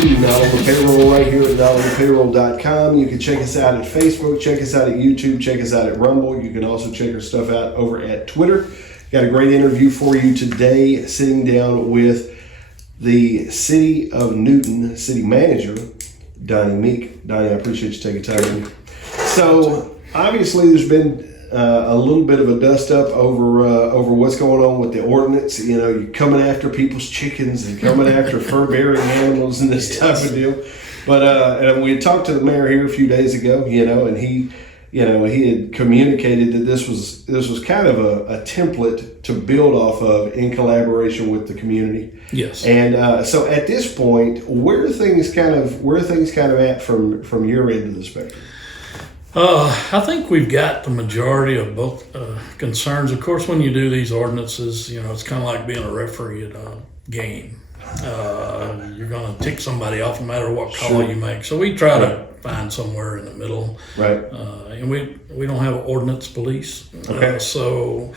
to Not On The Payroll right here at notonthepayroll.com. You can check us out at Facebook, check us out at YouTube, check us out at Rumble. You can also check our stuff out over at Twitter. Got a great interview for you today, sitting down with the City of Newton City Manager, Donnie Meek. Donnie, I appreciate you taking time. So obviously there's been a little bit of a dust up over what's going on with the ordinance. You know, you're coming after people's chickens and coming after fur-bearing animals and this type of deal. But and we had talked to the mayor here a few days ago, and he had communicated that this was kind of a template to build off of in collaboration with the community. Yes. And so at this point, where are things kind of at from your end of the spectrum? I think we've got the majority of both concerns. Of course, when you do these ordinances, it's kind of like being a referee at a game. You're going to tick somebody off no matter what call you make. So we try to find somewhere in the middle. Right. And we don't have an ordinance police. Okay. So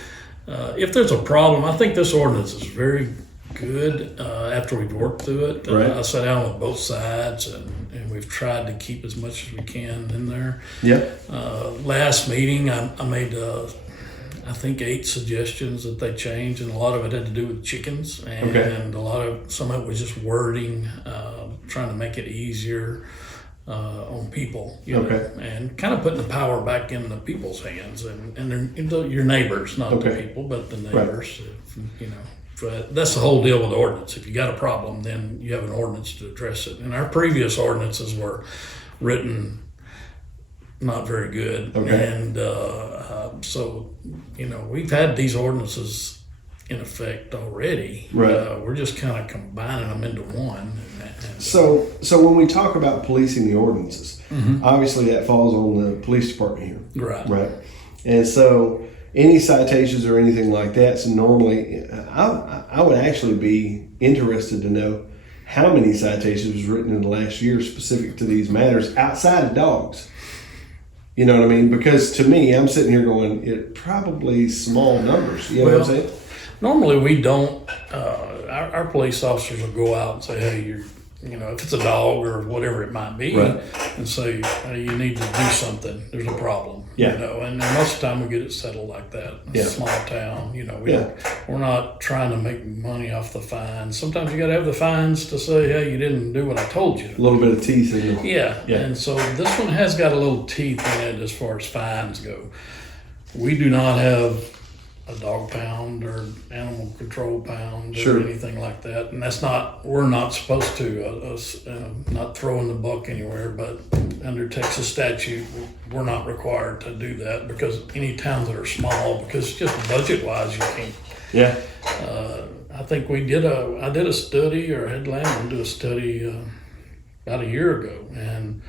if there's a problem, I think this ordinance is very good after we've worked through it. Right. I sat down with both sides and we've tried to keep as much as we can in there. Yeah. Last meeting, I made, I think 8 suggestions that they changed, and a lot of it had to do with chickens, and some of it was just wording, trying to make it easier on people, and kind of putting the power back in the people's hands and your neighbors, not the people, but the neighbors, But that's the whole deal with the ordinance. If you got a problem, then you have an ordinance to address it. And our previous ordinances were written not very good. Okay. And so, we've had these ordinances in effect already. Right. We're just kind of combining them into one. So when we talk about policing the ordinances, obviously that falls on the police department here. Right. Right. And so any citations or anything like that, so normally I would actually be interested to know how many citations was written in the last year specific to these matters outside of dogs. You know what I mean? Because to me, I'm sitting here going, it probably small numbers. You know what I'm saying? Normally we don't, our police officers will go out and say, hey, if it's a dog or whatever it might be, and say, hey, you need to do something. There's a problem. Yeah. And most of the time we get it settled like that. It's a small town, we're not trying to make money off the fines. Sometimes you got to have the fines to say, hey, you didn't do what I told you. A little bit of teeth in it. Yeah. And so this one has got a little teeth in it as far as fines go. We do not have a dog pound or animal control pound or anything like that, and we're not supposed to not throwing the buck anywhere, but under Texas statute we're not required to do that, because any towns that are small, because just budget wise you can't. I think I did a study, or had Landon do a study about a year ago, and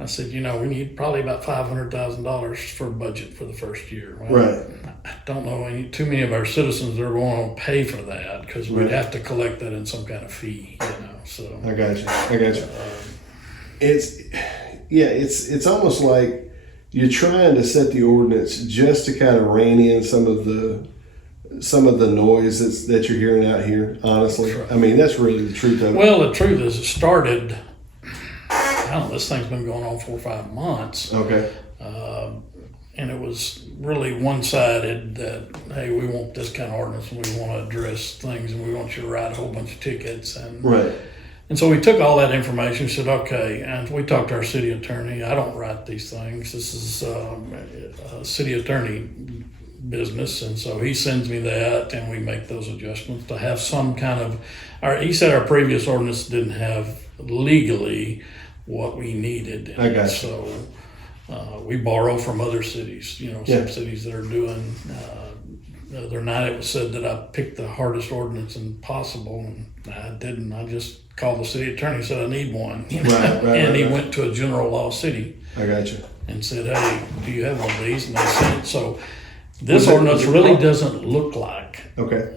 I said, we need probably about $500,000 for a budget for the first year. Well, right. I don't know too many of our citizens that are going to pay for that, because we'd have to collect that in some kind of fee, So I got you. It's almost like you're trying to set the ordinance just to kind of rein in some of the noise that you're hearing out here. Honestly, I mean that's really the truth of it. Well, the truth is, it started. I don't know, this thing's been going on 4 or 5 months. Okay. And it was really one-sided that, hey, we want this kind of ordinance and we want to address things and we want you to write a whole bunch of tickets. And so we took all that information, said, okay, and we talked to our city attorney. I don't write these things. This is a city attorney business. And so he sends me that and we make those adjustments to have some kind of, he said our previous ordinance didn't have legally what we needed. I got you. So we borrow from other cities, some cities that are doing, the other night it was said that I picked the hardest ordinance possible, and I didn't. I just called the city attorney and said I need one. And he went to a general law city. I got you. And said, hey, do you have one of these? And they said, so this ordinance really doesn't look like. Okay.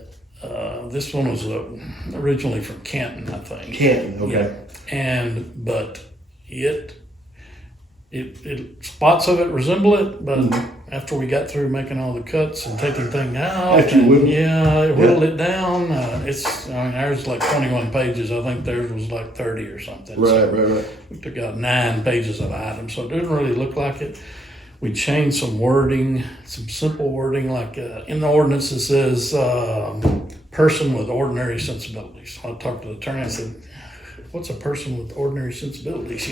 This one was originally from Canton, I think. Canton, okay. Yeah. But it spots of it resemble it, but after we got through making all the cuts and taking things out, After you whittled? I whittled it down. Ours is like 21 pages. I think theirs was like 30 or something. Right. We took out 9 pages of items, so it didn't really look like it. We changed some wording, some simple wording, like in the ordinance it says person with ordinary sensibilities. I talked to the attorney, I said, what's a person with ordinary sensibilities,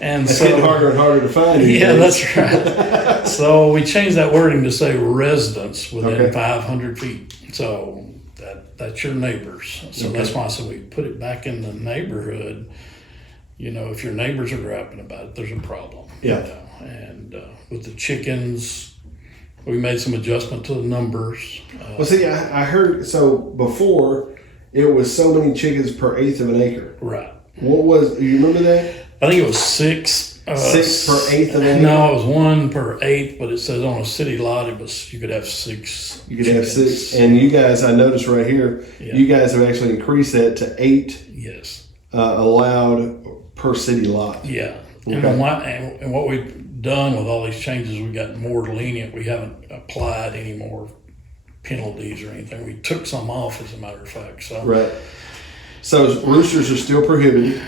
And It's so getting harder and harder to find. yeah, that's right. So we changed that wording to say residents within 500 feet. So that's your neighbors. So that's why I said we put it back in the neighborhood. If your neighbors are griping about it, there's a problem. Yeah. And with the chickens, we made some adjustment to the numbers. Well, see, I heard, so before it was so many chickens per eighth of an acre. Right. What was, do you remember that? I think it was 6. 6 per eighth of an acre? No, it was 1 per eighth, but it says on a city lot you could have 6. You could have 6. And you guys, I noticed right here, you guys have actually increased that to 8. Yes. Allowed per city lot. Yeah. Okay. And what we've done with all these changes, we got more lenient. We haven't applied any more penalties or anything. We took some off, as a matter of fact. So right. So roosters are still prohibited.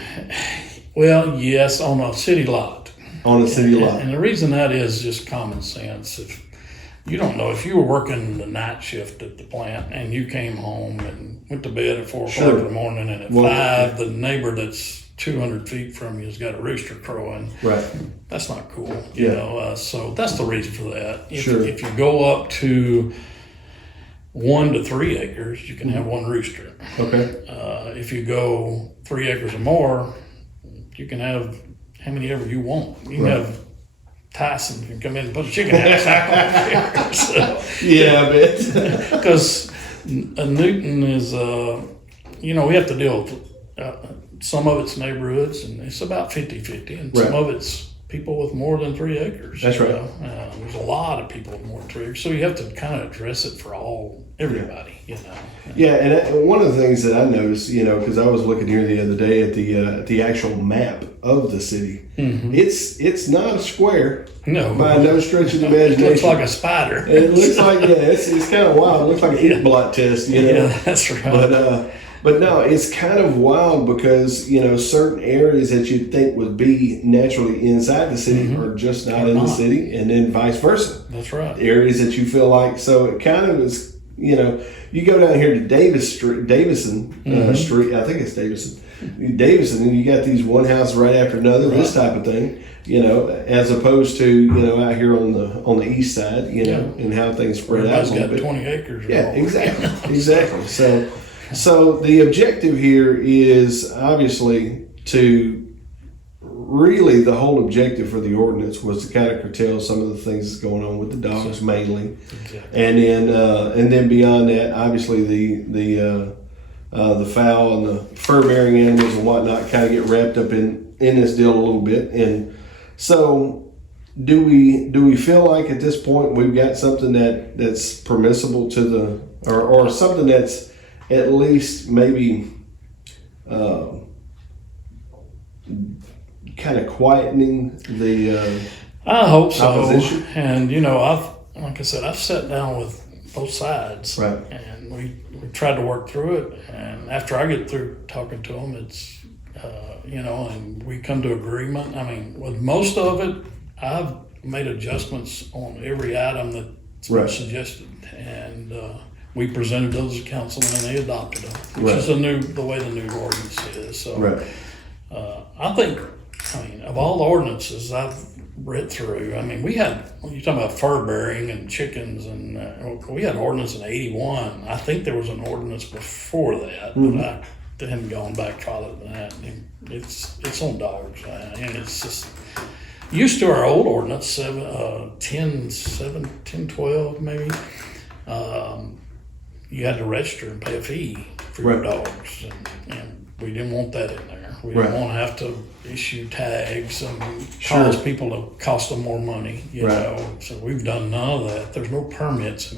Well, yes, on a city lot. On a city lot. And the reason that is just common sense. If you don't know, if you were working the night shift at the plant and you came home and went to bed at 4 o'clock in the morning, and at 5, the neighbor that's 200 feet from you has got a rooster crowing. Right. That's not cool. You know, so that's the reason for that. If you go up to 1 to 3 acres, you can have 1 rooster. Okay. If you go 3 acres or more, you can have how many ever you want. You can have Tyson can come in and put a chicken house out. So, yeah, I bet. Because Newton is, we have to deal with some of it's neighborhoods, and it's about 50-50, and some of it's people with more than 3 acres. That's right. There's a lot of people with more than 3 acres, so you have to kind of address it for everybody. Yeah, and one of the things that I noticed, because I was looking here the other day at the actual map of the city, it's not a square. No, by no stretch of the imagination. It looks like a spider. It looks like it's kind of wild. It looks like a heat blot test. Yeah, that's right. But no, it's kind of wild because certain areas that you'd think would be naturally inside the city are just not in the city, and then vice versa. That's right. Areas that you feel like, so it kind of is. You go down here to Davison Street. I think it's Davison, and you got these one house right after another. Right. This type of thing. As opposed to out here on the east side. And how things spread out a little bit. 20 acres. Yeah, exactly. So the objective here is obviously the whole objective for the ordinance was to kind of curtail some of the things that's going on with the dogs mainly, and then beyond that, obviously the fowl and the fur-bearing animals and whatnot kind of get wrapped up in this deal a little bit. And so do we feel like at this point we've got something that's permissible to or something that's at least maybe kind of quietening the I hope so. opposition? And I've sat down with both sides, right, and we tried to work through it. And after I get through talking to them, it's and we come to agreement. I mean, with most of it, I've made adjustments on every item that's been suggested, and we presented those to council and they adopted them, which is the way the new ordinance is. So of all the ordinances I've read through, when you're talking about fur bearing and chickens, and we had ordinance in 81. I think there was an ordinance before that, but I hadn't gone back farther than that. And it's on dogs, and it's just used to our old ordinance 10, 12 maybe. You had to register and pay a fee for your dogs, and we didn't want that in there. We didn't want to have to issue tags and cause people to cost them more money, you know. So we've done none of that. There's no permits.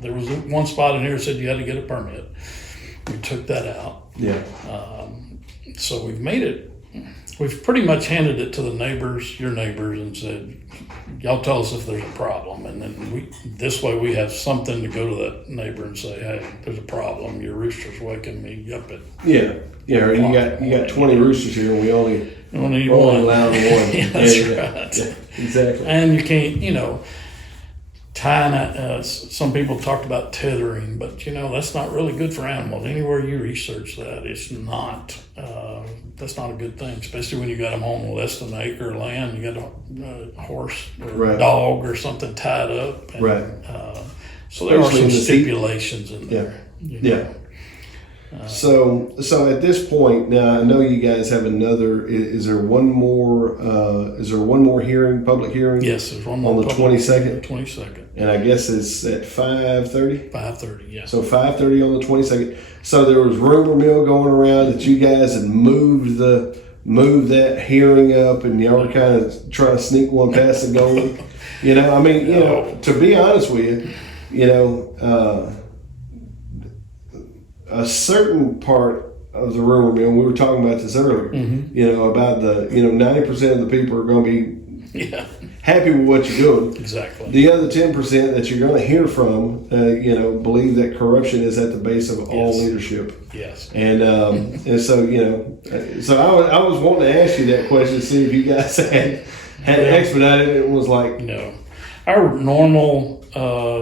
There was one spot in here that said you had to get a permit. We took that out. Yeah. So we've pretty much handed it to your neighbors, and said, y'all tell us if there's a problem, and then this way we have something to go to that neighbor and say, hey, there's a problem. Your rooster's waking me up at or you got 20 roosters here, and we only only allow one. Yeah, that's right. Yeah, exactly. And you can't, tying some people talked about tethering, but that's not really good for animals. Anywhere you research that, it's not. That's not a good thing, especially when you got them on less than an acre of land. You got a horse or a dog or something tied up. And, so there are some stipulations in there. So at this point, now I know you guys have another. Is there one more? Is there one more hearing, public hearing? Yes, there's one more on the 22nd. 22nd. And I guess it's at 5:30. 5:30. Yes. So 5:30 on the 22nd. So there was rumor mill going around that you guys had moved that hearing up, and y'all were kind of trying to sneak one past the goal. To be honest with you, a certain part of the rumor mill, we were talking about this earlier, about the, 90% of the people are going to be happy with what you're doing. Exactly. The other 10% that you're going to hear from, believe that corruption is at the base of all leadership. Yes. And so, so I was wanting to ask you that question to see if you guys had expedited it. It was like, no. Our normal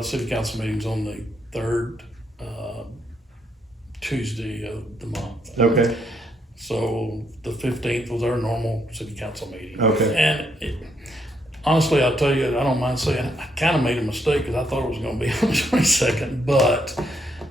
city council meeting's on the third Tuesday of the month. Okay. So the 15th was our normal city council meeting. Okay. And honestly, I'll tell you, I don't mind saying I kind of made a mistake because I thought it was going to be on the 22nd, but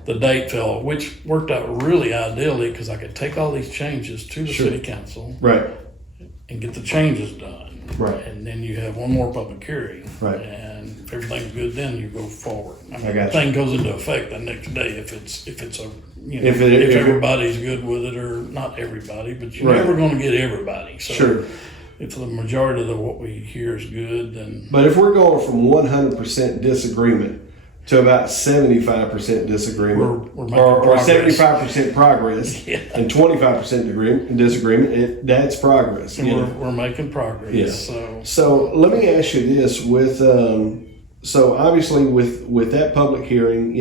the date fell, which worked out really ideally because I could take all these changes to the city council, and get the changes done, and then you have one more public hearing, and if everything's good, then you go forward. The thing goes into effect the next day if if everybody's good with it, or not everybody, but you're never going to get everybody. So if the majority of what we hear is good, then. But if we're going from 100% disagreement to about 75% disagreement, or 75% progress, and 25% disagreement, that's progress. We're making progress. Yeah. So let me ask you this: with so obviously with that public hearing,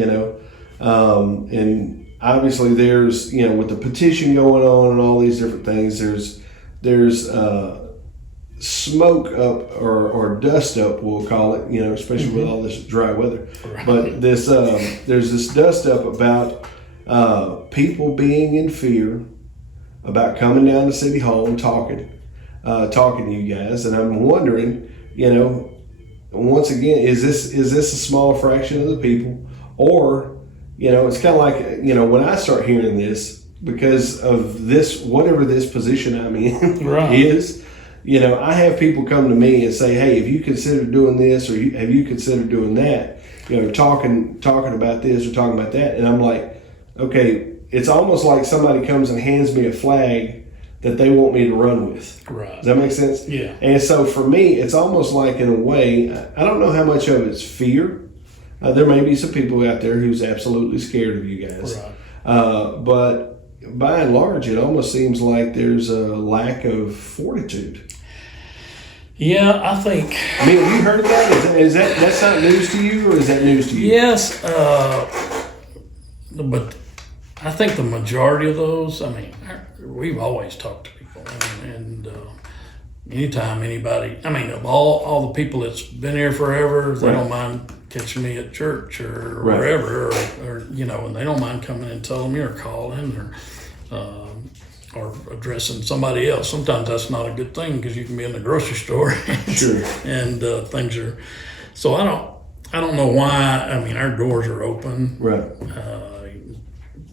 and obviously there's with the petition going on and all these different things, there's smoke up or dust up, we'll call it, especially with all this dry weather. But there's this dust up about people being in fear about coming down to City Hall and talking to you guys, and I'm wondering, once again, is this a small fraction of the people, or it's kind of like when I start hearing this because of this, whatever this position I'm in is. I have people come to me and say, hey, have you considered doing this, or have you considered doing that? Talking about this or talking about that. And I'm like, okay, it's almost like somebody comes and hands me a flag that they want me to run with. Right. Does that make sense? Yeah. And so for me, it's almost like, in a way, I don't know how much of it's fear. There may be some people out there who's absolutely scared of you guys. Right. But by and large, it almost seems like there's a lack of fortitude. Yeah, I think. Have you heard of that? Is that's not news to you, or is that news to you? Yes, but I think the majority of those. We've always talked to people, and anytime anybody. Of all the people that's been here forever, they don't mind catching me at church or wherever, or and they don't mind coming and telling me or calling or addressing somebody else. Sometimes that's not a good thing because you can be in the grocery store and things are. So I don't know why. Our doors are open. Right.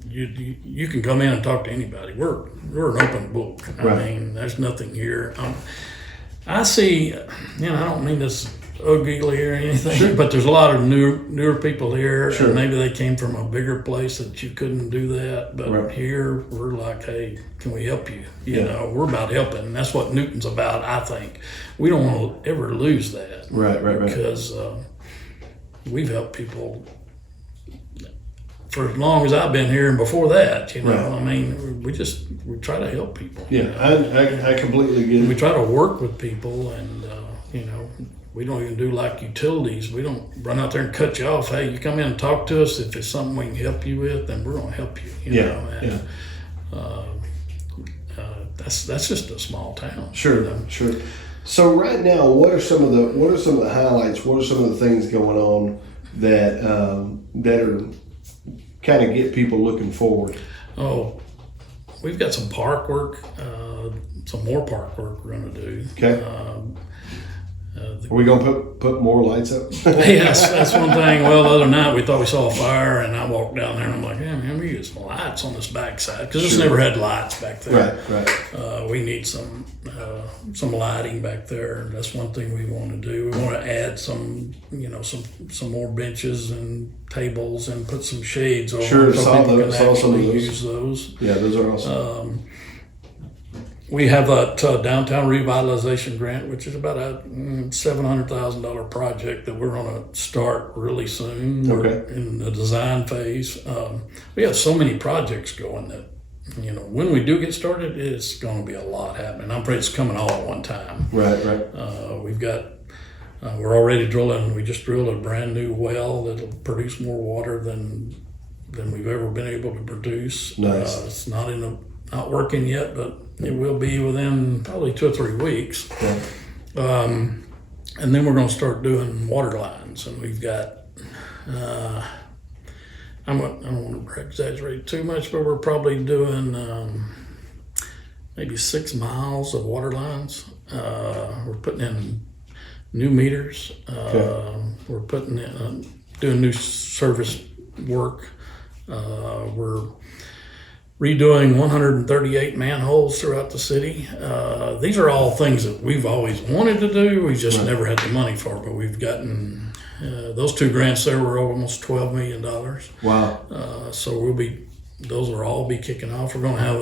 You can come in and talk to anybody. We're an open book. There's nothing here. I see. I don't mean this ugly or anything, but there's a lot of newer people here, and maybe they came from a bigger place that you couldn't do that. But here we're like, hey, can we help you? We're about helping, and that's what Newton's about. I think we don't want to ever lose that, because we've helped people for as long as I've been here, and before that, we try to help people. Yeah, I completely get it. We try to work with people, and We don't even do like utilities. We don't run out there and cut you off. Hey, you come in and talk to us. If it's something we can help you with, then we're going to help you. You know? And, that's just a small town. Sure, you know? Sure. So right now, what are some of the highlights? What are some of the things going on that are kind of get people looking forward? Oh, we've got some park work, some more park work we're going to do. Okay. Are we going to put more lights up? Yes, that's one thing. Well, the other night we thought we saw a fire, and I walked down there and I'm like, yeah, man, we get some lights on this backside because it's never had lights back there. Right. We need some lighting back there. That's one thing we want to do. We want to add some more benches and tables and put some shades on. Sure, so people can saw some of those. use those. Yeah, those are awesome. We have that downtown revitalization grant, which is about a $700,000 project that we're going to start really soon. We're in the design phase. We have so many projects going that, when we do get started, it's going to be a lot happening. I'm afraid it's coming all at one time. Right. We're already drilling. We just drilled a brand new well that'll produce more water than we've ever been able to produce. Nice. It's not working yet, but it will be within probably 2 or 3 weeks. Yeah. And then we're going to start doing water lines, and we've got. I don't want to exaggerate too much, but we're probably doing maybe 6 miles of water lines. We're putting in new meters. We're putting in doing new service work. We're redoing 138 manholes throughout the city. These are all things that we've always wanted to do. We just never had the money for, but we've gotten those 2 grants there were almost $12 million. Wow. So those will all be kicking off. We're going to have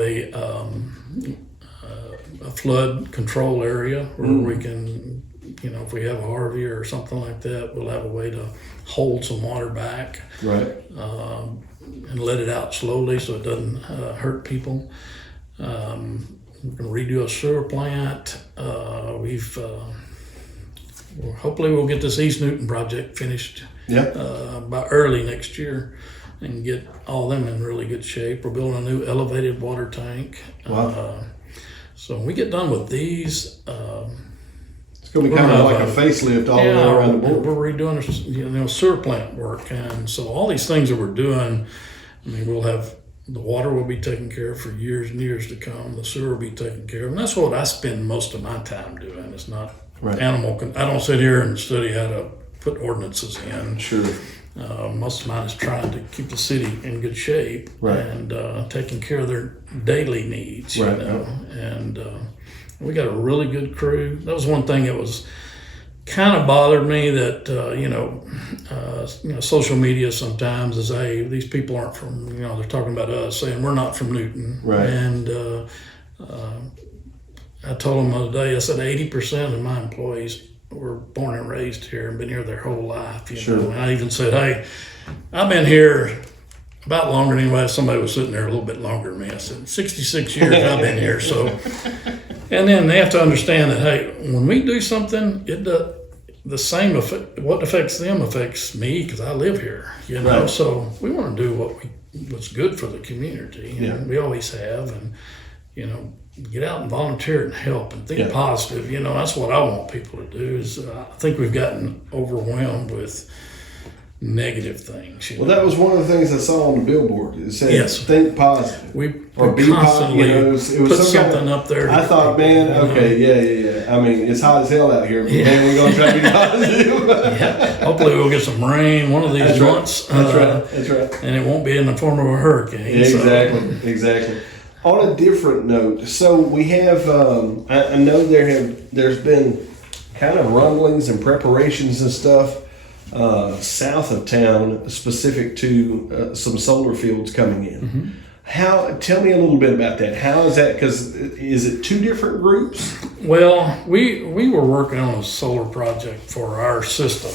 a flood control area where we can, if we have a Harvey or something like that, we'll have a way to hold some water back. Right. And let it out slowly so it doesn't hurt people. We're going to redo a sewer plant. Hopefully we'll get this East Newton project finished by early next year and get all them in really good shape. We're building a new elevated water tank. Wow. So when we get done with these, it's going to be kind of like a facelift all the way around the board. We're redoing sewer plant work, and so all these things that we're doing. I mean, we'll have the water will be taken care of for years and years to come. The sewer will be taken care of, and that's what I spend most of my time doing. It's not animal. I don't sit here and study how to put ordinances in. Sure. Most of mine is trying to keep the city in good shape and taking care of their daily needs. You know, and we got a really good crew. That was one thing that was kind of bothered me that social media sometimes is these people aren't from they're talking about us saying we're not from Newton, and I told them the other day, I said 80% of my employees were born and raised here and been here their whole life. You know? And I even said, hey, I've been here about longer than anybody. Somebody was sitting there a little bit longer than me. I said 66 years I've been here. So, and then they have to understand that, hey, when we do something, it does the same effect. What affects them affects me because I live here. So we want to do what's good for the community. And we always have, and get out and volunteer and help and think positive. That's what I want people to do. Is I think we've gotten overwhelmed with negative things. Well, that was one of the things I saw on the billboard. It said, "Think positive." We be constantly positive. It was put something up there. I thought, man, yeah. I mean, it's hot as hell out here, but man, we're gonna try to be positive. Hopefully, we'll get some rain one of these months. That's right. And it won't be in the form of a hurricane. Exactly. On a different note, so we have. I know there's been kind of rumblings and preparations and stuff. South of town, specific to some solar fields coming in. Tell me a little bit about that. How is that? Because is it 2 different groups? Well, we were working on a solar project for our system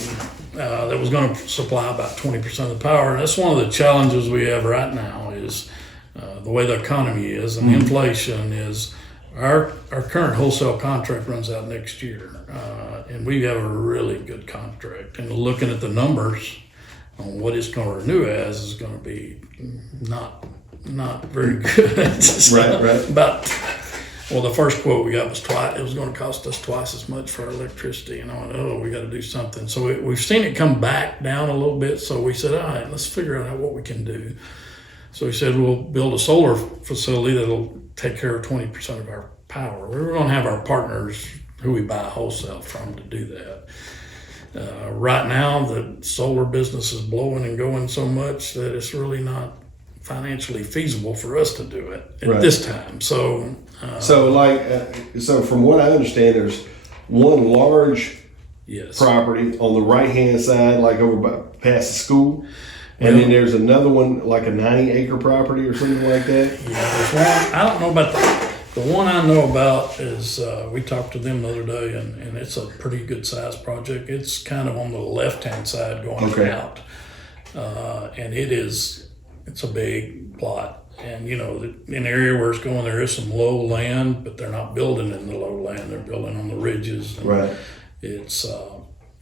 that was going to supply about 20% of the power. And that's one of the challenges we have right now is the way the economy is and inflation is our current wholesale contract runs out next year, and we have a really good contract. And looking at the numbers on what it's going to renew as is going to be not very good. So right. Well, the first quote we got was it was going to cost us twice as much for our electricity, and I went, oh, we got to do something. So we've seen it come back down a little bit. So we said, all right, let's figure out what we can do. So we said we'll build a solar facility that'll take care of 20% of our power. We're going to have our partners who we buy wholesale from to do that. Right now, the solar business is blowing and going so much that it's really not financially feasible for us to do it at this time. So from what I understand, there's one large property on the right-hand side, like over past the school. And then there's another one, like a 90-acre property or something like that. Yeah, there's one. I don't know about the one I know about is we talked to them the other day, and it's a pretty good sized project. It's kind of on the left-hand side going out, and it's a big plot. And in the area where it's going, there is some low land, but they're not building in the low land. They're building on the ridges. And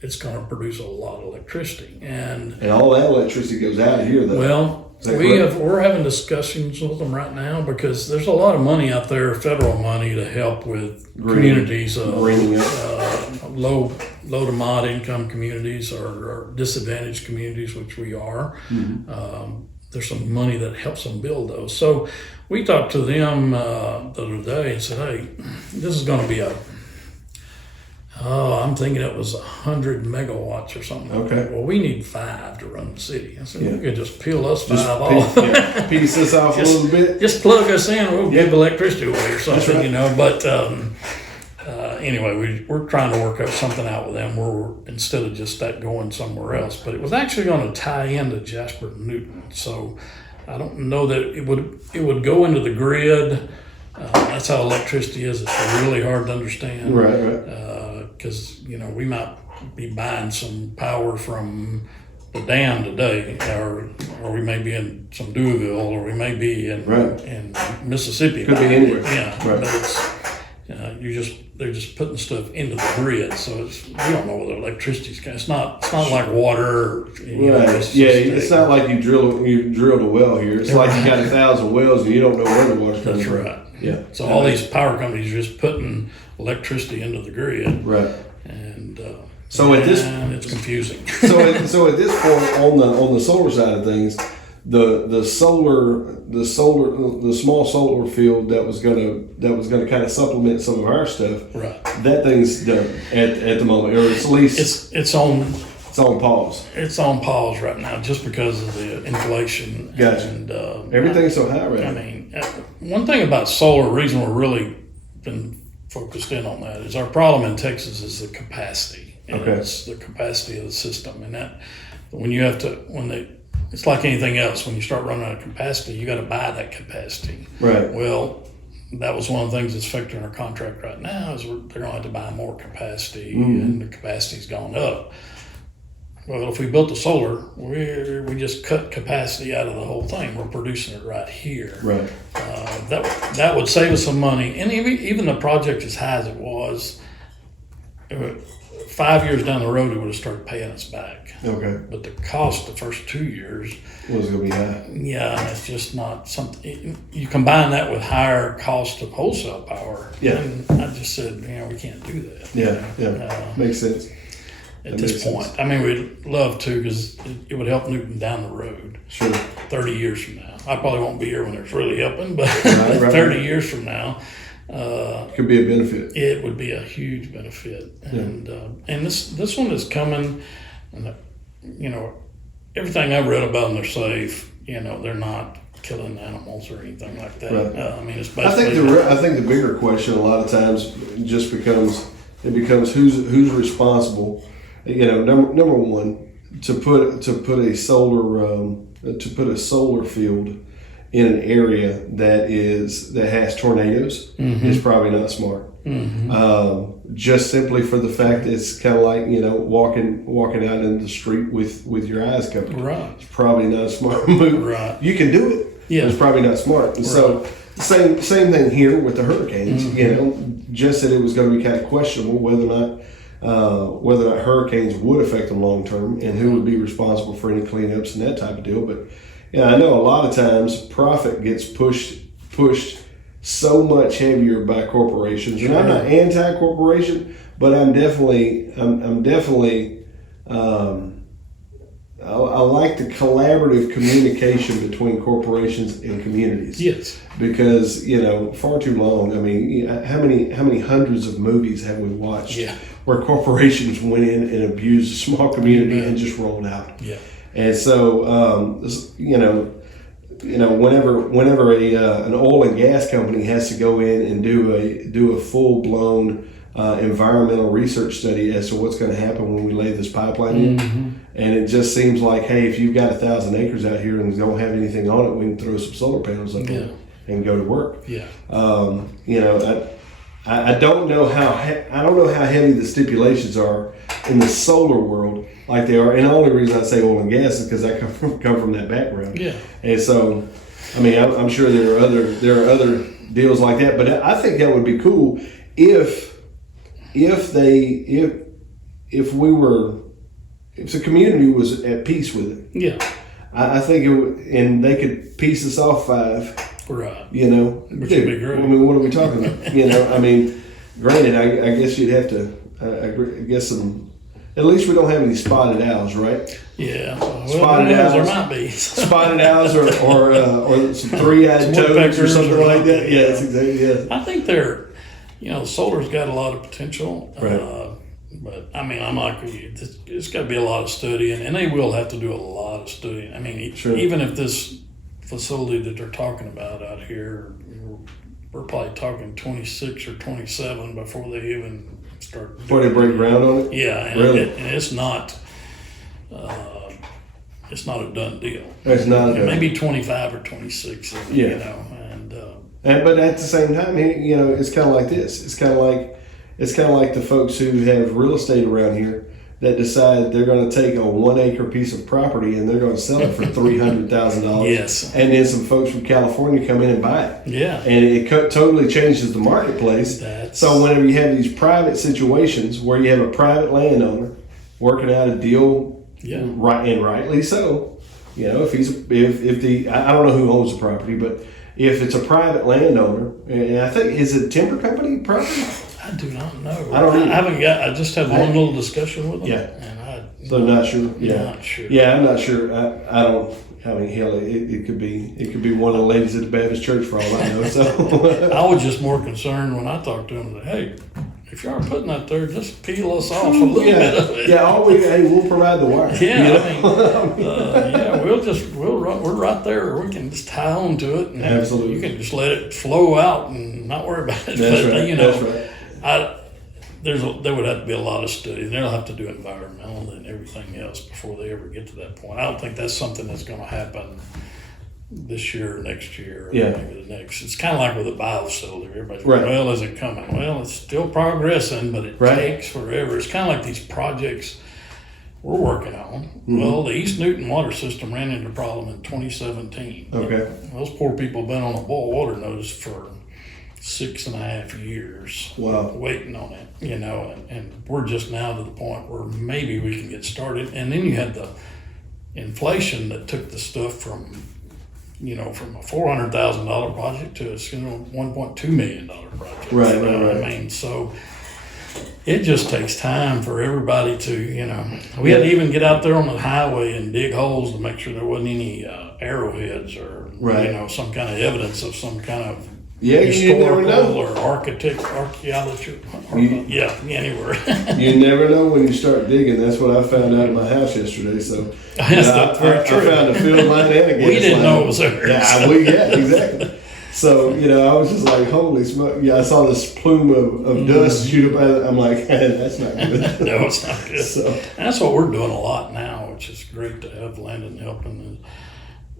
it's going to produce a lot of electricity, and all that electricity goes out of here, though. Well, we're having discussions with them right now because there's a lot of money out there, federal money, to help with communities, low to mod income communities or disadvantaged communities, which we are. Mm-hmm. There's some money that helps them build those. So we talked to them the other day and said, hey, this is going to be I'm thinking it was 100 megawatts or something. Okay. Well, we need 5 to run the city. I said, we could just peel us 5 off. Piece this off a little bit. Just plug us in. We'll give electricity away or something, But anyway, we're trying to work out something out with them where instead of just that going somewhere else. But it was actually going to tie into Jasper and Newton. So I don't know that it would go into the grid. That's how electricity is. It's really hard to understand. Right. Because we might be buying some power from the dam today, or we may be in some Deweyville, or we may be in Mississippi. Could be anywhere. Yeah, but it's they're just putting stuff into the grid, so we don't know whether electricity's. It's not like water. It's not like you drilled a well here. It's like you got 1,000 wells and you don't know where the water's coming from. That's right. Yeah. So all these power companies are just putting electricity into the grid. Right. And it's confusing. so at this point on the solar side of things, the small solar field that was gonna kind of supplement some of our stuff. Right. That thing's done at the moment, or at least it's on pause. It's on pause right now just because of the inflation. Gotcha. And everything's so high right now. I mean, one thing about solar, reason we're really been focused in on that is our problem in Texas is the capacity. And it's the capacity of the system. And that it's like anything else. When you start running out of capacity, you got to buy that capacity. Right. Well, that was one of the things that's affecting our contract right now is they're going to have to buy more capacity, and the capacity's gone up. Well, if we built the solar, we just cut capacity out of the whole thing. We're producing it right here. Right. That would save us some money. And even the project as high as it was, 5 years down the road, it would have started paying us back. Okay. But the cost the first 2 years was going to be high. Yeah, it's just not something. You combine that with higher cost of wholesale power. Yeah. And I just said, we can't do that. Yeah. Makes sense. At this point, I mean, we'd love to because it would help Newton down the road. Sure. 30 years from now, I probably won't be here when it's really helping, but 30 years from now, could be a benefit. It would be a huge benefit, and this one is coming. And everything I've read about them, they're safe. They're not killing animals or anything like that. Right. I mean, it's basically. I think the bigger question a lot of times just becomes who's responsible. Number one, to put a solar field in an area that has tornadoes is probably not smart. Mm-hmm. Just simply for the fact that it's kind of like walking out in the street with your eyes covered. Right. It's probably not a smart move. Right. You can do it. Yeah. But it's probably not smart. And so Same thing here with the hurricanes. You know, just that it was going to be kind of questionable whether or not hurricanes would affect them long term, and who would be responsible for any cleanups and that type of deal. But I know a lot of times profit gets pushed so much heavier by corporations, and I'm not anti-corporation, but I'm definitely I like the collaborative communication between corporations and communities. Yes. Because, far too long, I mean, how many hundreds of movies have we watched where corporations went in and abused a small community and just rolled out? Yeah. And so, whenever an oil and gas company has to go in and do a full-blown environmental research study as to what's going to happen when we lay this pipeline in. And it just seems like, hey, if you've got 1,000 acres out here and don't have anything on it, we can throw some solar panels up there and go to work. Yeah. I don't know how heavy the stipulations are in the solar world like they are. And the only reason I say oil and gas is because I come from that background. Yeah. And so, I mean, I'm sure there are other deals like that, but I think that would be cool if the community was at peace with it. Yeah. I think it would, and they could piece us off 5. Right. Which would be great. I mean, what are we talking about? I mean, granted, I guess you'd have to, I guess at least we don't have any spotted owls, right? Yeah. Spotted owls. There might be. Spotted owls or some 3-eyed toads or something like that. Yeah, that's exactly, yeah. I think solar's got a lot of potential. Right. But I mean, I'm like you. It's got to be a lot of studying, and they will have to do a lot of studying. I mean, even if this facility that they're talking about out here, we're probably talking 26 or 27 before they even start. Before they break ground on it. Yeah, and, really? And it's not a done deal. It's not. Maybe 25 or 26. Yeah. But at the same time, it's kind of like this. It's kind of like the folks who have real estate around here that decide they're going to take a 1 acre piece of property and they're going to sell it for $300,000. Yes. And then some folks from California come in and buy it. Yeah. And it totally changes the marketplace. So whenever you have these private situations where you have a private landowner working out a deal, right and rightly so, if I don't know who owns the property, but if it's a private landowner, and I think, is it a timber company property? I do not know. I I just had one little discussion with them. Yeah. And So not sure. Yeah. Not sure. Yeah, I'm not sure. I don't. I mean, hell, it could be one of the ladies at the Baptist church for all I know. So I was just more concerned when I talked to them that, hey, if you are putting that there, just peel us off a little bit of it. Yeah, we'll provide the wire. Yeah, we're right there. We can just tie on to it, and absolutely, you can just let it flow out and not worry about it. That's right. That's right. There would have to be a lot of study. They'll have to do environmental and everything else before they ever get to that point. I don't think that's something that's going to happen this year or next year or maybe the next. It's kind of like with a biofacility. Everybody's going, well, is it coming? Well, it's still progressing, but it takes forever. It's kind of like these projects we're working on. Mm-hmm. Well, the East Newton water system ran into a problem in 2017. Okay. Those poor people have been on a boil water notice for 6.5 years. Wow. Waiting on it, and we're just now to the point where maybe we can get started. And then you had the inflation that took the stuff from a $400,000 project to a $1.2 million project. Right. I mean, so it just takes time for everybody to, we had to even get out there on the highway and dig holes to make sure there wasn't any arrowheads or, some kind of evidence of some kind of historical or archaeology. Anywhere. You never know when you start digging. That's what I found out at my house yesterday. So that's very true. I found a field line and a gas We didn't line. know it was there. Yeah, exactly. So, I was just like, holy smoke. Yeah, I saw this plume of dust shoot up out of it. I'm like, that's not good. No, it's not good. So that's what we're doing a lot now, which is great to have Landon helping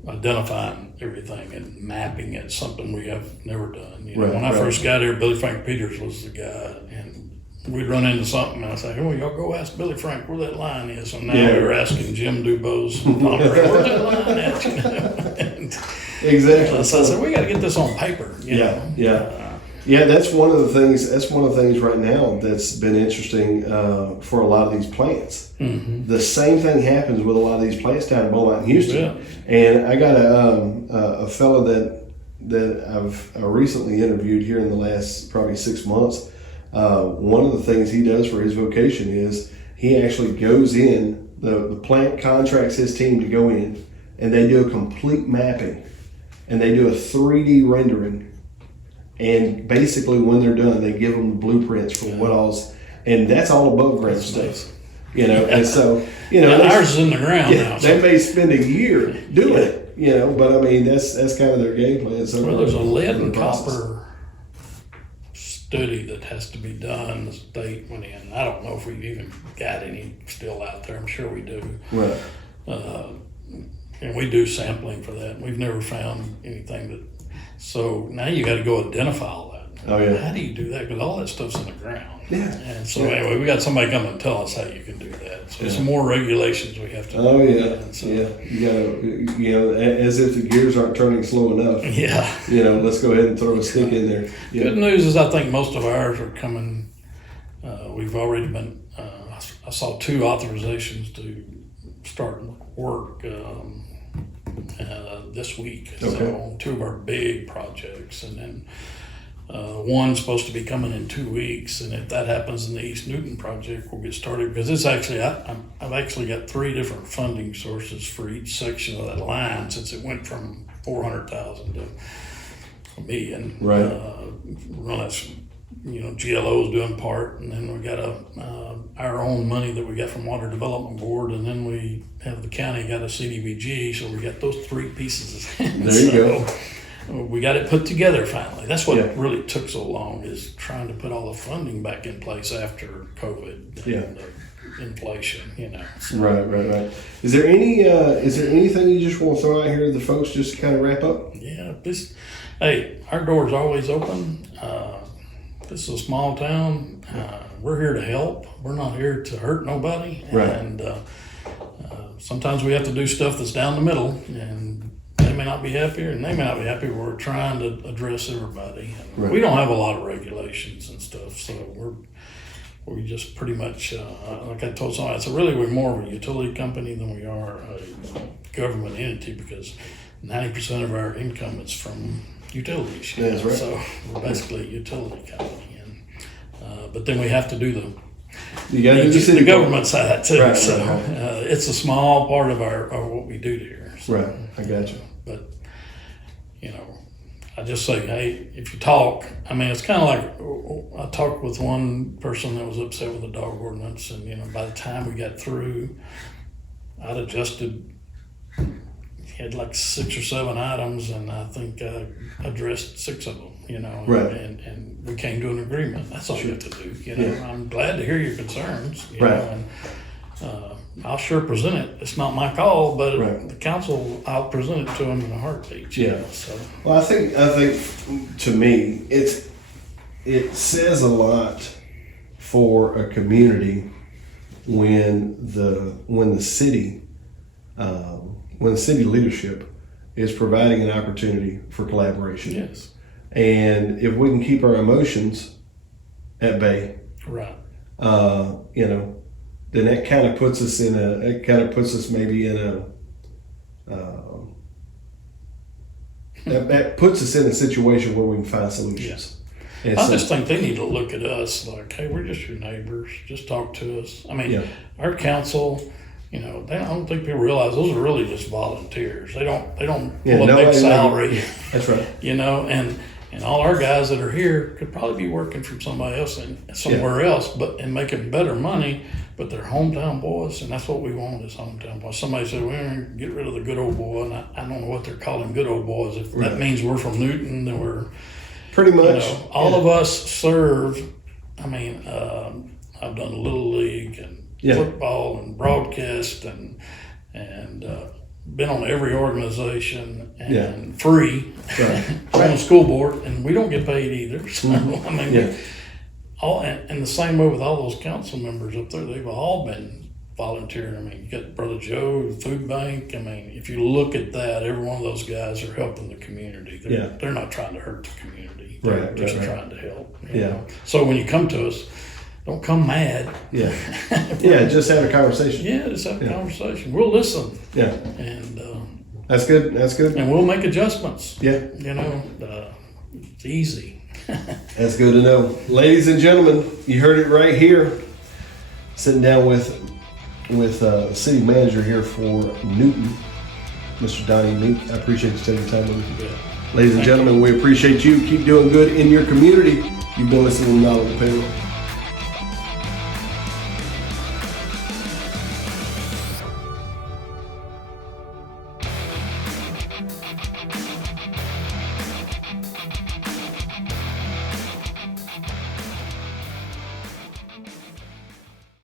identifying everything and mapping it, something we have never done. When I first got here, Billy Frank Peters was the guy, and we'd run into something, and I say, "Oh, y'all go ask Billy Frank where that line is." And now Yeah. we were asking Jim Dubose, "Where's that line at?" You know? And, Exactly. so I said, "We got to get this on paper." You know? Yeah, that's one of the things. That's one of the things right now that's been interesting for a lot of these plants. Mm-hmm. The same thing happens with a lot of these plants down in Beaumont and Houston. Yeah. And I got a fellow that I've recently interviewed here in the last probably 6 months. One of the things he does for his vocation is he actually goes in. The plant contracts his team to go in, and they do a complete mapping, and they do a 3D rendering. And basically, when they're done, they give them the blueprints for what all's, and that's all above ground stuff, you know. And so, you know, ours is in the ground now. They may spend a year doing it, you know, but I mean, that's kind of their game plan. So well, there's a lead and copper study that has to be done. The state went in. I don't know if we've even got any still out there. I'm sure we do. Right. And we do sampling for that. We've never found anything that. So now you got to go identify all that. Oh yeah. How do you do that? Because all that stuff's in the ground. Yeah. And so anyway, we got somebody come and tell us how you can do that. So some more regulations we have to. Oh yeah. And so, Yeah. You gotta, you know, as if the gears aren't turning slow enough. Yeah. You know, let's go ahead and throw a stick in there. Yeah. Good news is I think most of ours are coming. We've already been. I saw 2 authorizations to start work. This week, Okay. so on 2 of our big projects, and then one's supposed to be coming in 2 weeks, and if that happens, in the East Newton project, we'll get started because it's actually I've actually got 3 different funding sources for each section of that line since it went from 400,000 to $1 million. Right. Run us, you know, GLO's doing part, and then we got our own money that we got from Water Development Board, and then we have the county got a CDBG, so we got those 3 pieces. There you go. We got it put together finally. That's what really took so long, is trying to put all the funding back in place after COVID and the inflation, you know. So, Right. Is there anything you just want to throw out here to the folks just to kind of wrap up? yeah, hey, our door's always open. This is a small town. We're here to help. We're not here to hurt nobody. Right. And sometimes we have to do stuff that's down the middle, and they may not be happy, and they may not be happy. But we're trying to address everybody. And Right. we don't have a lot of regulations and stuff, so we just pretty much, like I told somebody, we're more of a utility company than we are a government entity, because 90% of our income is from utilities. Yeah, that's right. So we're basically a utility company, and but then we have to do the government side too. Right, so right. it's a small part of what we do here. So, Right, I got you. But you know, I just say, hey, if you talk, I mean, it's kind of like I talked with one person that was upset with the dog ordinance, and you know, by the time we got through, I'd adjusted. He had like 6 or 7 items, and I think I addressed 6 of them, you know, Right. and we came to an agreement. That's all you have to do, you know. Yeah. I'm glad to hear your concerns, you Right. know, and I'll sure present it. It's not my call, but Right. the council, I'll present it to them in a heartbeat. You know, so. Well, I think to me, it says a lot for a community when the city leadership is providing an opportunity for collaboration. Yes. And if we can keep our emotions at bay, Right. you know, then that kind of puts us maybe in a that puts us in a situation where we can find solutions. And I so- just think they need to look at us like, hey, we're just your neighbors. Just talk to us. I mean, our council, you know, I don't think people realize those are really just volunteers. They don't pull a big salary. That's right. You know, and all our guys that are here could probably be working from somebody else and somewhere else, and making better money. But they're hometown boys, and that's what we want is hometown boys. Somebody said, we're going to get rid of the good old boy, and I don't know what they're calling good old boys. If that means we're from Newton, then we're pretty much. You know, all of us serve. I mean, I've done Little League and football and broadcast and been on every organization and free on the school board, and we don't get paid either. So I mean, and the same way with all those council members up there, they've all been volunteering. I mean, you got Brother Joe, the food bank. I mean, if you look at that, every one of those guys are helping the community. They're not trying to hurt the community. They're just trying to help. You know? So when you come to us, don't come mad. Yeah. Yeah, just have a conversation. Yeah, just have a conversation. We'll listen. Yeah. And that's good. That's good. And we'll make adjustments. Yeah. You know, it's easy. That's good to know. Ladies and gentlemen, you heard it right here. Sitting down with city manager here for Newton, Mr. Donnie Meek. I appreciate you taking time with me. Yeah. Ladies and gentlemen, we appreciate you. Keep doing good in your community. You've been listening to Knowledge Payroll.